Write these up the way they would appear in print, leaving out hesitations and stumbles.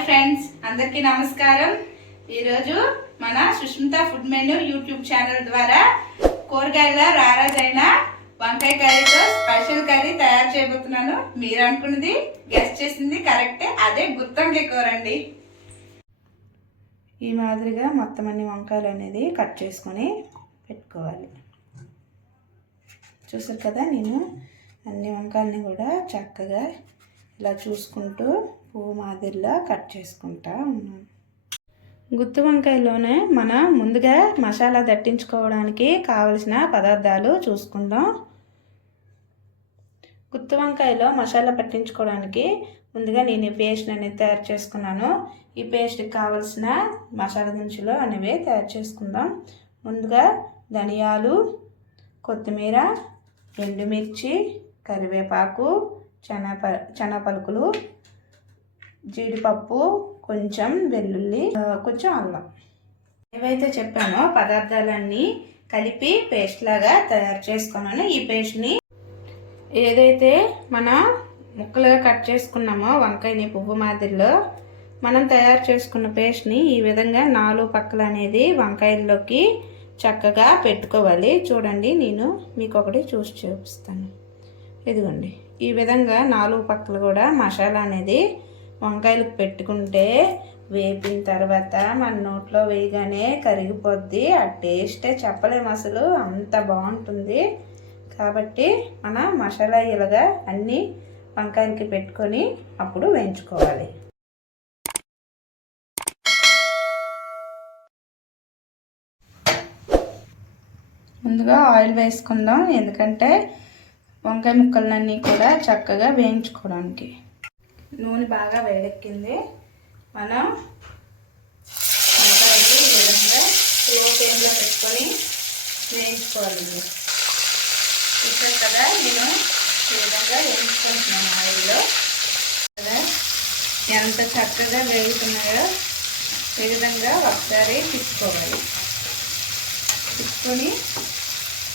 Hi friends, అందరికీ నమస్కారం. ఈరోజు మన Sushmita food menu YouTube channel ద్వారా కూరగాయల రారాజైన వంకాయ కర్రీతో స్పెషల్ కర్రీ తయారు చేయబోతున్నాను. మీరు అనుకున్నది గెస్ట్ చేసింది కరెక్టే, అదే గుత్తొంకాయ కూర అండి. ఈ మాదిరిగా మొత్తం అన్ని వంకాయలు అనేది కట్ చేసుకొని పెట్టుకోవాలి. చూసారు కదా, నేను అన్ని వంకాయలని కూడా చక్కగా ఇలా చూసుకుంటూ పువ్వు మాదిరిలా కట్ చేసుకుంటా ఉన్నాను. గుత్తి వంకాయలోనే మనం ముందుగా మసాలా దట్టించుకోవడానికి కావలసిన పదార్థాలు చూసుకుందాం. గుత్తి వంకాయలో మసాలా పట్టించుకోవడానికి ముందుగా నేను ఈ పేస్ట్ అనేది తయారు చేసుకున్నాను. ఈ పేస్ట్కి కావలసిన మసాలా దినుసులు అనేవి తయారు చేసుకుందాం. ముందుగా ధనియాలు, కొత్తిమీర, ఎండుమిర్చి, కరివేపాకు, శనగ పలుకులు, జీడిపప్పు, కొంచెం వెల్లుల్లి, కొంచెం అల్లం. ఏవైతే చెప్పానో పదార్థాలన్నీ కలిపి పేస్ట్ లాగా తయారు చేసుకున్నాను. ఈ పేస్ట్ని ఏదైతే మనం ముక్కలుగా కట్ చేసుకున్నామో వంకాయని పువ్వు మాదిరిలో మనం తయారు చేసుకున్న పేస్ట్ని ఈ విధంగా 4 పక్కల అనేది వంకాయల్లోకి చక్కగా పెట్టుకోవాలి. చూడండి, నేను మీకు ఒకటి చూసి చూపిస్తాను. ఇదిగోండి, ఈ విధంగా 4 పక్కలు కూడా మసాలా అనేది వంకాయలకు పెట్టుకుంటే వేపిన తర్వాత మన నోట్లో వేయగానే కరిగిపోద్ది. ఆ టేస్టే చెప్పలేము, అసలు అంత బాగుంటుంది. కాబట్టి మన మసాలా ఇలాగా అన్నీ వంకాయలకి పెట్టుకొని అప్పుడు వేయించుకోవాలి. ముందుగా ఆయిల్ వేసుకుందాం, ఎందుకంటే వంకాయ ముక్కలన్నీ కూడా చక్కగా వేయించుకోవడానికి. నూనె బాగా వేడెక్కింది. మనం వంకాయలు ఈ విధంగా స్లో ఫ్లేమ్లో పెట్టుకొని వేయించుకోవాలి. చూసారు కదా, నేను ఈ విధంగా వేయించుకుంటున్నాను ఆయిల్లో. కదా ఎంత చక్కగా వేగుతున్నాయో ఈ విధంగా ఒకసారి తిప్పుకోవాలి. తిప్పుకొని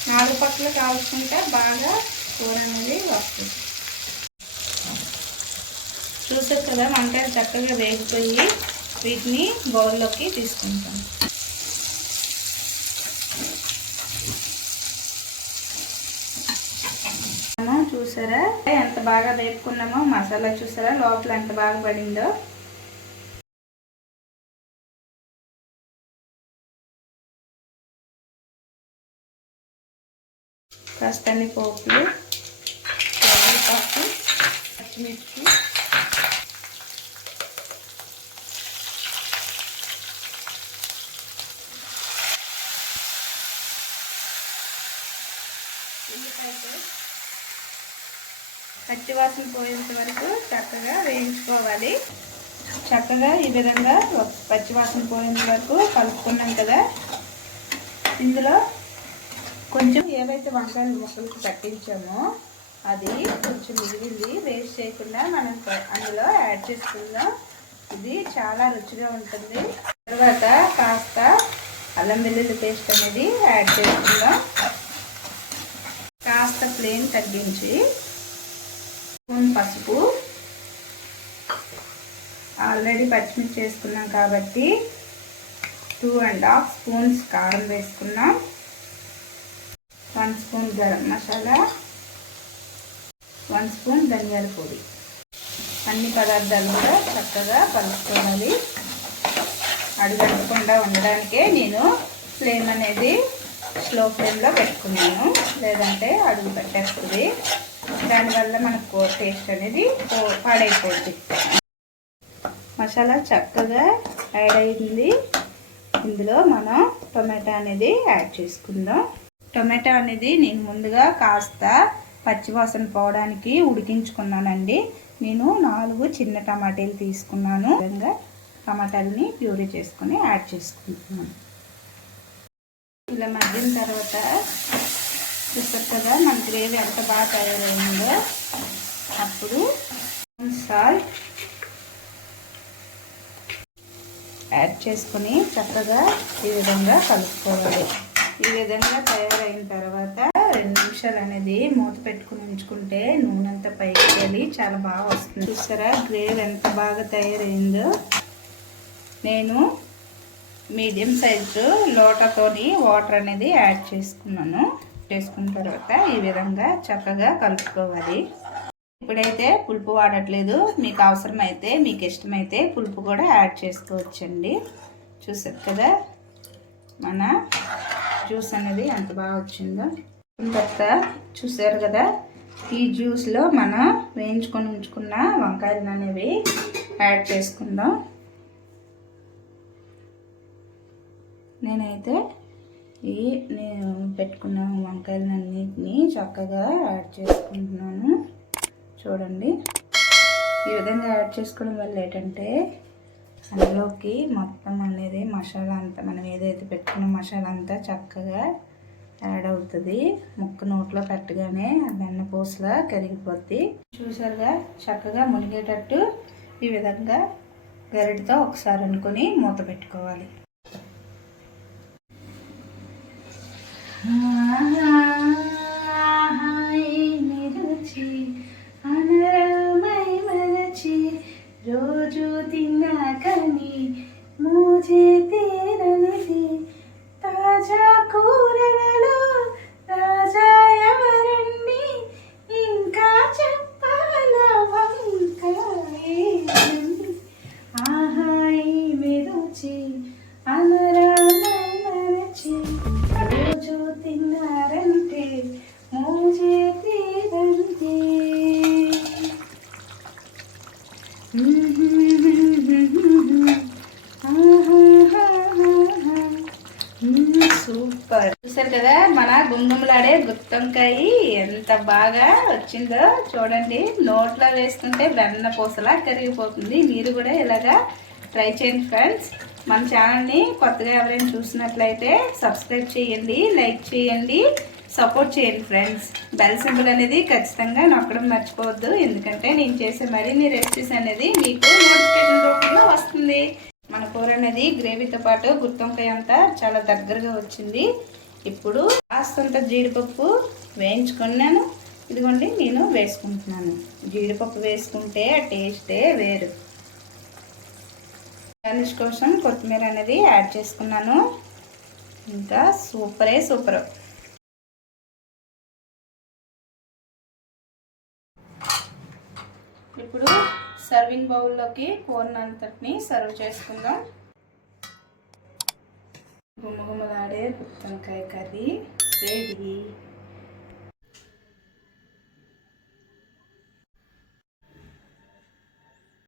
4 పక్కలు కాల్చుకుంటే బాగా కూర అనేది వస్తుంది. చూసారు కదా, వంకాయలు చక్కగా వేగిపోయి వీటిని బౌల్లోకి తీసుకుంటాం. మనం చూసారా ఎంత బాగా వేపుకున్నామో, మసాలా చూసారా లోపల ఎంత బాగా పడిందో. కాస్తని పోపులు, కరివేపాకు, పచ్చిమిర్చి, పచ్చివాసన పోయేంత వరకు చక్కగా వేయించుకోవాలి. చక్కగా ఈ విధంగా పచ్చివాసన పోయేంత వరకు కలుపుకున్నాం కదా. ఇందులో కొంచెం ఏవైతే వంకాయల ముక్కలకు పట్టించామో అది కొంచెం మిగిలింది వేస్ట్ చేయకుండా మనం అందులో యాడ్ చేసుకుందాం. ఇది చాలా రుచిగా ఉంటుంది. తర్వాత కాస్త అల్లం వెల్లుల్లి పేస్ట్ అనేది యాడ్ చేసుకుందాం. కాస్త ఫ్లేమ్ తగ్గించి స్పూన్ పసుపు, ఆల్రెడీ పచ్చిమిర్చి వేసుకున్నాం కాబట్టి 2.5 స్పూన్స్ కారం వేసుకున్నాం. 1 స్పూన్ గరం మసాలా, 1 స్పూన్ ధనియాల పొడి. అన్ని పదార్థాలు కూడా చక్కగా కలుపుకోవాలి. అడుగంటకుండా ఉండడానికే నేను ఫ్లేమ్ అనేది స్లో ఫ్లేమ్లో పెట్టుకున్నాను, లేదంటే అడుగు పెట్టేస్తుంది. దానివల్ల మనకు కూర టేస్ట్ అనేది పాడైపోద్ది. మసాలా చక్కగా యాడ్ అయింది. ఇందులో మనం టొమాటో అనేది యాడ్ చేసుకుందాం. టొమాటో అనేది నేను ముందుగా కాస్త పచ్చివాసన పోవడానికి ఉడికించుకున్నానండి. నేను 4 చిన్న టమాటాలు తీసుకున్నాను. విధంగా టమాటాలని ప్యూరీ చేసుకొని యాడ్ చేసుకుంటున్నాను. ఇలా మగ్గిన తర్వాత చూస్తారు కదా మన గ్రేవీ ఎంత బాగా తయారైందో. అప్పుడు సాల్ట్ యాడ్ చేసుకొని చక్కగా ఈ విధంగా కలుపుకోవాలి. ఈ విధంగా తయారైన తర్వాత 2 నిమిషాలు అనేది మూత పెట్టుకుని ఉంచుకుంటే నూనె అంతా పైకి వెళ్ళి చాలా బాగా వస్తుంది. చూసారా గ్రేవీ ఎంత బాగా తయారైందో. నేను మీడియం సైజు లోటాతోని వాటర్ అనేది యాడ్ చేసుకున్నాను. చేసుకున్న తర్వాత ఈ విధంగా చక్కగా కలుపుకోవాలి. ఇప్పుడైతే పులుపు వాడట్లేదు. మీకు అవసరమైతే మీకు ఇష్టమైతే పులుపు కూడా యాడ్ చేసుకోవచ్చండి. చూసారు కదా మన జ్యూస్ అనేది ఎంత బాగా వచ్చిందో. తర్వాత చూసారు కదా ఈ జ్యూస్లో మనం వేయించుకొని ఉంచుకున్న వంకాయలు అనేవి యాడ్ చేసుకుందాం. నేనైతే నేను పెట్టుకున్న వంకాయలన్నిటిని చక్కగా యాడ్ చేసుకుంటున్నాను. చూడండి ఈ విధంగా యాడ్ చేసుకోవడం వల్ల ఏంటంటే అందులోకి మొత్తం అనేది మసాలా అంతా మనం ఏదైతే పెట్టుకున్న మసాలా అంతా చక్కగా యాడ్ అవుతుంది. ముక్క నోట్లో పెట్టగానే వెన్నపూసలా కరిగిపోద్ది. చూసారుగా చక్కగా మునిగేటట్టు ఈ విధంగా గరిటతో ఒకసారి అనుకొని మూత పెట్టుకోవాలి. రోజు తిన్నా కానీ మోజే తీరనిది తాజా కూరలలో తాజా ఎవరండి ఇంకా చెప్పాలా వంకాయ ఆహాయి మెరుచి అనరామై మరచి రోజు తిన్నారంటే మోజే తీరంది. సూపర్. చూసారు కదా మన గుమ్గుమలాడే గుత్తొంకాయ ఎంత బాగా వచ్చిందో చూడండి. నోట్లో వేసుకుంటే వెన్న పూసలా కరిగిపోతుంది. మీరు కూడా ఇలాగా ట్రై చేయండి ఫ్రెండ్స్. మన ఛానల్ని కొత్తగా ఎవరైనా చూసినట్లయితే సబ్స్క్రైబ్ చేయండి, లైక్ చేయండి, సపోర్ట్ చేయండి ఫ్రెండ్స్. బెల్ సింబల్ అనేది ఖచ్చితంగా నొక్కడం మర్చిపోవద్దు. ఎందుకంటే నేను చేసే మరిన్ని రెసిపీస్ అనేది మీకు నోటిఫికేషన్ రూపంలో వస్తుంది. మన కూర అనేది గ్రేవీతో పాటు గుత్తొంకాయ అంతా చాలా దగ్గరగా వచ్చింది. ఇప్పుడు కాస్తంత జీడిపప్పు వేయించుకున్నాను. ఇదిగోండి నేను వేసుకుంటున్నాను. జీడిపప్పు వేసుకుంటే ఆ టేస్టే వేరు. గార్నిష్ కోసం కొత్తిమీర అనేది యాడ్ చేసుకున్నాను. ఇంకా సూపరే సూపర్. ఇప్పుడు సర్వింగ్ బౌల్లోకి కూరనంతటిని సర్వ్ చేసుకుందాం. గుమ్మగుమ్మలాడే గుత్తొంకాయ కర్రీ రెడీ.